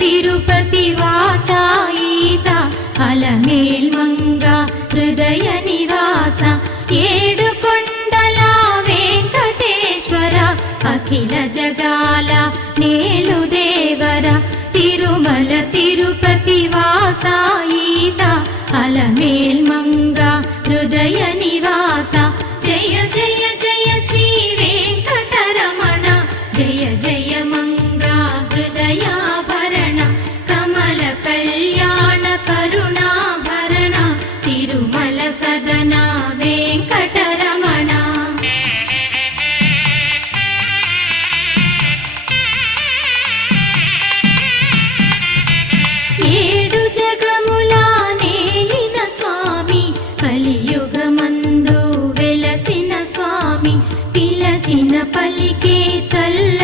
తిరుపతి వాసా ఈసా అలమేల్ మంగా హృదయ నివాస ఏడు కొండల వెంకటేశ్వర అఖిల జగాల నేలు దేవర తిరుమల తిరుపతి వాసా ఈసా అలమేల్ మంగా హృదయ నివాస జయ జయ జయ శ్రీ వెంకటరమణ జయ జయ మంగా హృదయాభరణ కమల కళ్యాణ కరుణాభరణ తిరుమల సదన వెంకటరమణ ఏడు జగముల నేలిన స్వామి కలియుగమందు వెలసిన స్వామి పిలచిన పలికే చల్ల